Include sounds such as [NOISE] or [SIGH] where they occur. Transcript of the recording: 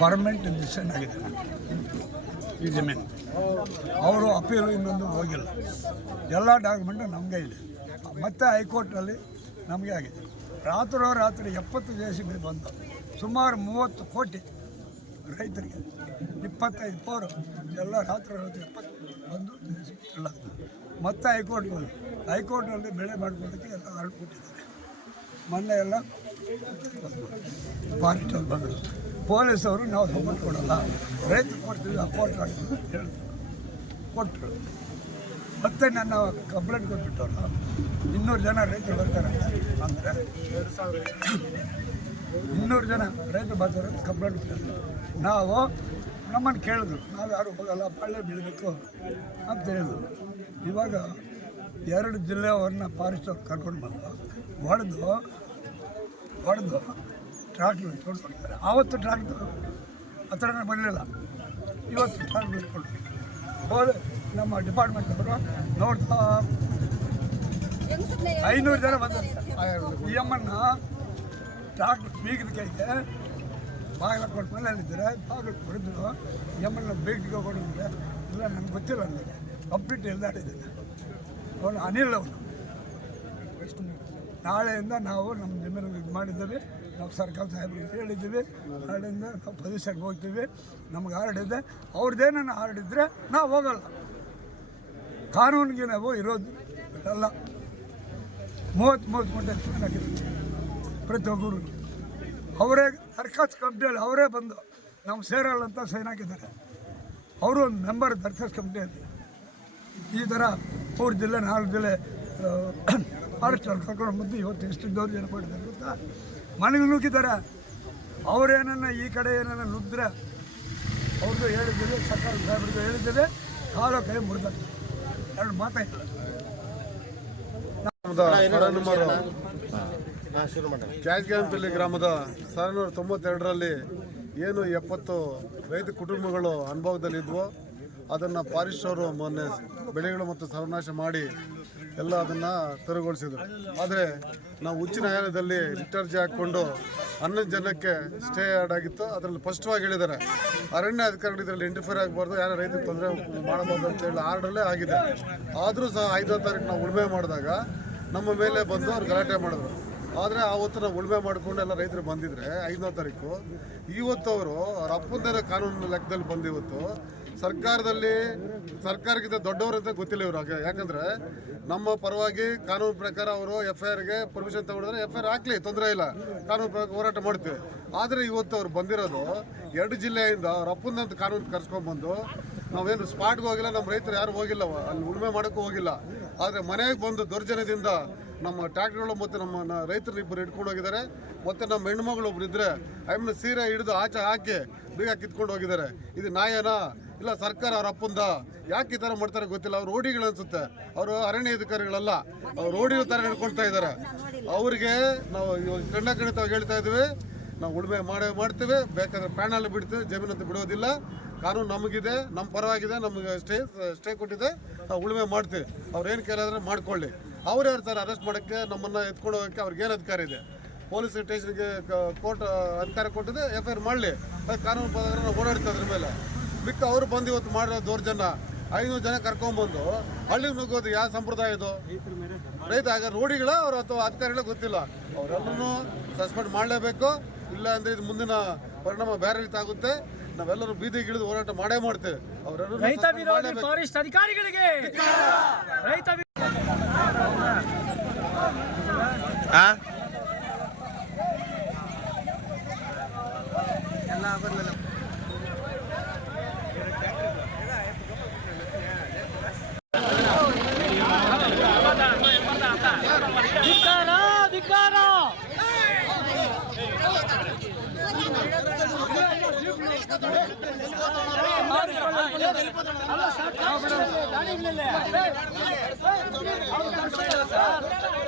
Permanent decision ಆಗಿದೆ ಈ ಜಮೀನು. ಅವರು ಅಪೀಲು ಇನ್ನೊಂದು ಹೋಗಿಲ್ಲ. ಎಲ್ಲ ಡಾಕ್ಯುಮೆಂಟು ನಮಗೆ ಇದೆ. ಮತ್ತೆ ಹೈಕೋರ್ಟ್ನಲ್ಲಿ ನಮಗೆ ಆಗಿದೆ. ರಾತ್ರೋ ರಾತ್ರಿ ಎಪ್ಪತ್ತು ಬಿ ಬಂದು ಸುಮಾರು ಮೂವತ್ತು ಕೋಟಿ ರೈತರಿಗೆ, ಇಪ್ಪತ್ತೈದು ಪೋರು ಎಲ್ಲ ರಾತ್ರಿ ರಾತ್ರಿ ಎಪ್ಪತ್ತು ಬಂದು ಎಲ್ಲ ಮತ್ತೆ ಹೈಕೋರ್ಟ್ ಬಂದು, ಹೈಕೋರ್ಟ್ನಲ್ಲಿ ಬೆಳೆ ಮಾಡ್ಕೊಳ್ಳೋಕ್ಕೆ ಎಲ್ಲ ಕೊಟ್ಟಿದ್ದಾರೆ ಮೊನ್ನೆ ಎಲ್ಲ ಫಾರೆಸ್ಟಲ್ಲಿ ಬಂದರು. ಪೊಲೀಸವರು ನಾವು ಸಪೋರ್ಟ್ ಕೊಡಲ್ಲ. ರೈತರು ಕೊಡ್ತೀವಿ ಸಪೋರ್ಟ್ ಮಾಡ್ತೀವಿ ಅಂತ ಕೊಟ್ಟರು ಮತ್ತೆ ನನ್ನ ಕಂಪ್ಲೇಂಟ್ ಕೊಟ್ಬಿಟ್ಟವ್ರು. ಇನ್ನೂರು ಜನ ರೈತರು ಬರ್ತಾರೆ ಅಂದರೆ, ಇನ್ನೂರು ಜನ ರೈತರು ಬರ್ತಾರೆ ಕಂಪ್ಲೇಂಟ್ ಕೊಟ್ಟಿದ್ರು ನಾವು ನಮ್ಮನ್ನು ಕೇಳಿದ್ರು. ನಾವು ಯಾರು ಹೋಗಲ್ಲ ಪಳ್ಳೆ ಬೀಳಬೇಕು ಅಂತ ಹೇಳಿದ್ರು. ಇವಾಗ ಎರಡು ಜಿಲ್ಲೆಯವ್ರನ್ನ ಫಾರೆಸ್ಟ್ ಅವ್ರು ಕರ್ಕೊಂಡು ಬಂದು ಹೊಡೆದು ಹೊಡೆದು ಟ್ರಾಕ್ಟರ್ ಹೋಗ್ತಾರೆ ಆವತ್ತು ಟ್ರಾಕ್ಟ್ರು ಹತ್ರನೇ ಬರಲಿಲ್ಲ ಇವತ್ತು ಟ್ರಾಕ್ಟ್ರ್ ಇಟ್ಕೊಂಡು ಹೋದ ನಮ್ಮ ಡಿಪಾರ್ಟ್ಮೆಂಟ್ ಅವರು ನೋಡ್ತಾ ಐನೂರು ಜನ ಬಂದಂತೆ ಈ ಅಮ್ಮನ್ನ ಟ್ರಾಕ್ಟ್ರ್ ಬೀಗದ ಕೈಗೆ ಬಾಗಿಲ ಕೊಟ್ಟು ಮನೆಯಲ್ಲಿದ್ದರೆ ಬಾಗಿಲು ಹೊಡೆದು ಈ ಅಮ್ಮನ್ನ ಬೀಗಿಗೆ ಕೊಟ್ಟಿದ್ರೆ ಇಲ್ಲ, ನನಗೆ ಗೊತ್ತಿಲ್ಲ ನನಗೆ ಕಂಪ್ಲೀಟ್ ಇಲ್ದಾಡಿದ್ದೇನೆ ಅವನು ಅನಿಲ್ ಅವನು. ನಾಳೆಯಿಂದ ನಾವು ನಮ್ಮ ಜಮೀನು ಇದು ಮಾಡಿದ್ದೇವೆ. ನಾವು ಸರ್ಕಲ್ ಸಾಹೇಬ್ರಿಗೆ ಹೇಳಿದ್ದೀವಿ. ಹಾರ್ಡಿಂದ ನಾವು ಪೊಲೀಸರಿಗೆ ಹೋಗ್ತೀವಿ. ನಮ್ಗೆ ಹಾರ್ಡ್ ಇದೆ ಅವ್ರದ್ದೇನನ್ನ ಹಾರ್ಡ್ ನಾವು ಹೋಗಲ್ಲ. ಕಾನೂನಿಗೆ ನಾವು ಇರೋದು ಅಲ್ಲ ಮೂವತ್ತು ಮೂವತ್ತು ಗಂಟೆ ಹಾಕಿದ್ರು ಪ್ರತಿಯೊಬ್ಬರು. ಅವರೇ ದರ್ಖಾಸ್ ಕಂಪ್ನಿಯಲ್ಲಿ ಅವರೇ ಬಂದು ನಾವು ಸೇರಲ್ಲ ಅಂತ ಸೈನ್ ಹಾಕಿದ್ದಾರೆ. ಅವರು ಒಂದು ಮೆಂಬರ್ ದರ್ಖಾಸ್ ಕಂಪ್ನಿಯಲ್ಲಿ. ಈ ಥರ ಮೂರು ಜಿಲ್ಲೆ, ನಾಲ್ಕು ಜಿಲ್ಲೆ ಫಾರೆಸ್ಟ್ [COUGHS] ಕರ್ಕೊಂಡು ಬಂದು ಇವತ್ತು ಎಷ್ಟು ದೌರ್ಜನ್ಯ ಜನ ಮಾಡಿದ್ದಾರೆ ಗೊತ್ತಾ? ಮನೆಗೆ ನುಗ್ಗಿದ್ದಾರೆ. ಅವರೇನನ್ನ ಈ ಕಡೆ ಏನನ್ನ ನುಗ್ಗಿದ್ರೆ ಅವ್ರದ್ದು ಹೇಳಿದ್ದೇವೆ ಸರ್ಕಾರ ಸಾಹೇಬ್ರದ್ದು ಹೇಳಿದ್ದೇವೆ ಕಾಲು ಕೈ ಮುರಿದ ಎರಡು ಮಾತಾಯ್ತಲ್ಲ ಕ್ಯಾಜ್ಗ್ಯಾಂಪಲ್ಲಿ ಗ್ರಾಮದ ಸಾವಿರದ ತೊಂಬತ್ತೆರಡರಲ್ಲಿ ಏನು ಎಪ್ಪತ್ತು ರೈತ ಕುಟುಂಬಗಳು ಅನುಭವದಲ್ಲಿದ್ವೋ, ಅದನ್ನು ಫಾರೆಸ್ಟ್ ಮೊನ್ನೆ ಬೆಳೆಗಳು ಮತ್ತು ಸರ್ವನಾಶ ಮಾಡಿ ಎಲ್ಲ ಅದನ್ನು ತೆರವುಗೊಳಿಸಿದರು. ಆದರೆ ನಾವು ಉಚ್ಚ ನ್ಯಾಯಾಲಯದಲ್ಲಿ ರಿಟರ್ಜಿ ಹಾಕ್ಕೊಂಡು ಹನ್ನೊಂದು ಜನಕ್ಕೆ ಸ್ಟೇ ಆರ್ಡ್ ಆಗಿತ್ತು. ಅದರಲ್ಲಿ ಸ್ಪಷ್ಟವಾಗಿ ಹೇಳಿದ್ದಾರೆ, ಅರಣ್ಯ ಅಧಿಕಾರಿಗಳು ಇದರಲ್ಲಿ ಇಂಟರ್ಫಿಯರ್ ಆಗಬಾರ್ದು, ಯಾರು ರೈತರಿಗೆ ತೊಂದರೆ ಮಾಡಬಾರ್ದು ಅಂತ ಹೇಳಿ ಆರ್ಡರಲ್ಲೇ ಆಗಿದೆ. ಆದರೂ ಸಹ ಐದನೇ ತಾರೀಕು ನಾವು ಉಳುಮೆ ಮಾಡಿದಾಗ ನಮ್ಮ ಮೇಲೆ ಬಂದು ಅವ್ರು ಗಲಾಟೆ ಮಾಡಿದ್ರು. ಆದರೆ ಆವತ್ತು ನಾವು ಉಳುಮೆ ಮಾಡಿಕೊಂಡು ಎಲ್ಲ ರೈತರು ಬಂದಿದ್ರೆ, ಐದನೇ ತಾರೀಕು ಇವತ್ತು ಅವರು ಅವ್ರ ಅಪ್ಪಂದೇನೋ ಕಾನೂನು ಲೆಕ್ಕದಲ್ಲಿ ಬಂದು ಇವತ್ತು ಸರ್ಕಾರದಲ್ಲಿ ಸರ್ಕಾರಕ್ಕಿಂತ ದೊಡ್ಡವರು ದೊಡ್ಡವರಂತ ಗೊತ್ತಿಲ್ಲ ಇವರು ಯಾಕಂದ್ರೆ ನಮ್ಮ ಪರವಾಗಿ ಕಾನೂನು ಪ್ರಕಾರ ಅವರು ಎಫ್ ಐ ಆರ್ಗೆ ಪರ್ಮಿಷನ್ ತಗೊಂಡ್ರೆ ಎಫ್ ಐ ಆರ್ ಹಾಕ್ಲಿ, ತೊಂದರೆ ಇಲ್ಲ. ಕಾನೂನು ಪ್ರಕಾರ ಹೋರಾಟ ಮಾಡ್ತೀವಿ. ಆದರೆ ಇವತ್ತು ಅವ್ರು ಬಂದಿರೋದು ಎರಡು ಜಿಲ್ಲೆಯಿಂದ ಅವ್ರ ಅಪ್ಪಂದಂತ ಕಾನೂನು ಕರ್ಸ್ಕೊಂಡ್ಬಂದು ನಾವೇನು ಸ್ಪಾಟ್ಗೆ ಹೋಗಿಲ್ಲ ನಮ್ಮ ರೈತರು ಯಾರು ಹೋಗಿಲ್ಲ ಅಲ್ಲಿ ಉಳುಮೆ ಮಾಡೋಕ್ಕೂ ಹೋಗಿಲ್ಲ. ಆದರೆ ಮನೆಗೆ ಬಂದು ದೌರ್ಜನ್ಯದಿಂದ ನಮ್ಮ ಟ್ರ್ಯಾಕ್ಟರ್ಗಳು ಮತ್ತು ನಮ್ಮ ರೈತರು ಇಬ್ಬರು ಇಟ್ಕೊಂಡು ಹೋಗಿದ್ದಾರೆ. ಮತ್ತು ನಮ್ಮ ಹೆಣ್ಮಗಳು ಒಬ್ರು ಇದ್ದರೆ ಐಮ್ನ ಸೀರೆ ಹಿಡಿದು ಆಚೆ ಹಾಕಿ ಬೀಗ ಕಿತ್ಕೊಂಡು ಹೋಗಿದ್ದಾರೆ. ಇದು ನ್ಯಾಯನಾ? ಇಲ್ಲ ಸರ್ಕಾರ ಅವ್ರ ಅಪ್ಪಂದ? ಯಾಕೆ ಈ ಥರ ಮಾಡ್ತಾರೆ ಗೊತ್ತಿಲ್ಲ. ಅವ್ರು ರೋಡಿಗಳು ಅನಿಸುತ್ತೆ. ಅವರು ಅರಣ್ಯ ಅಧಿಕಾರಿಗಳಲ್ಲ. ಅವ್ರು ರೋಡಿಗಳ ಥರ ಹಿಡ್ಕೊಳ್ತಾ ಇದ್ದಾರೆ. ಅವರಿಗೆ ನಾವು ಕಣ್ಣ ಖಂಡಿತವಾಗಿ ಹೇಳ್ತಾ ಇದ್ದೀವಿ. ನಾವು ಉಳುಮೆ ಮಾಡೇ ಮಾಡ್ತೇವೆ. ಬೇಕಾದ್ರೆ ಪ್ಯಾನಲ್ಲಿ ಬಿಡ್ತೀವಿ. ಜಮೀನಂತ ಬಿಡೋದಿಲ್ಲ. ಕಾನೂನು ನಮಗಿದೆ. ನಮ್ಮ ಪರವಾಗಿದೆ. ನಮಗೆ ಸ್ಟೇ ಸ್ಟೇ ಕೊಟ್ಟಿದೆ. ನಾವು ಉಳುಮೆ ಮಾಡ್ತೀವಿ. ಅವ್ರು ಏನು ಕೇಳಿದ್ರೆ ಮಾಡ್ಕೊಳ್ಳಿ. ಅವ್ರು ಯಾರು ಸರ್? ಅರೆಸ್ಟ್ ಮಾಡೋಕ್ಕೆ ನಮ್ಮನ್ನು ಎತ್ಕೊಂಡು ಹೋಗೋಕ್ಕೆ ಅವ್ರಿಗೆ ಏನು ಅಧಿಕಾರ ಇದೆ? ಪೊಲೀಸ್ ಸ್ಟೇಷನ್ಗೆ ಕೋರ್ಟ್ ಅಧಿಕಾರ ಕೊಟ್ಟಿದೆ ಎಫ್ ಐ ಆರ್ ಮಾಡಲಿ. ಅದು ಕಾನೂನು ಪ್ರಕಾರ ನಾವು ಓಡಾಡ್ತಾ ಅದ್ರ ಮೇಲೆ. ಬಿಕ್ಕ ಅವರು ಬಂದು ಇವತ್ತು ಮಾಡಿರೋ ಜನ. ಐನೂರು ಜನ ಕರ್ಕೊಂಡ್ಬಂದು ಹಳ್ಳಿಗೆ ನುಗ್ಗೋದು ಯಾವ ಸಂಪ್ರದಾಯ ಇದು ರೈತ ಆಗ ರೋಡಿಗಳ ಅವ್ರು ಅಥವಾ ಅಧಿಕಾರಿಗಳ ಗೊತ್ತಿಲ್ಲ. ಅವರೆಲ್ಲರೂ ಸಸ್ಪೆಂಡ್ ಮಾಡಲೇಬೇಕು. ಇಲ್ಲ ಅಂದರೆ ಇದು ಮುಂದಿನ ಪರಿಣಾಮ ಬೇರೆ ರೀತಿ ಆಗುತ್ತೆ. ನಾವೆಲ್ಲರೂ ಬೀದಿಗೆ ಇಳಿದು ಹೋರಾಟ ಮಾಡೇ ಮಾಡ್ತೇವೆ. ಅವರೆಲ್ಲರೂ ರೈತ ವಿರೋಧಿ ಫಾರೆಸ್ಟ್ ಅಧಿಕಾರಿಗಳಿಗೆ! ರೈತ ஆ சார்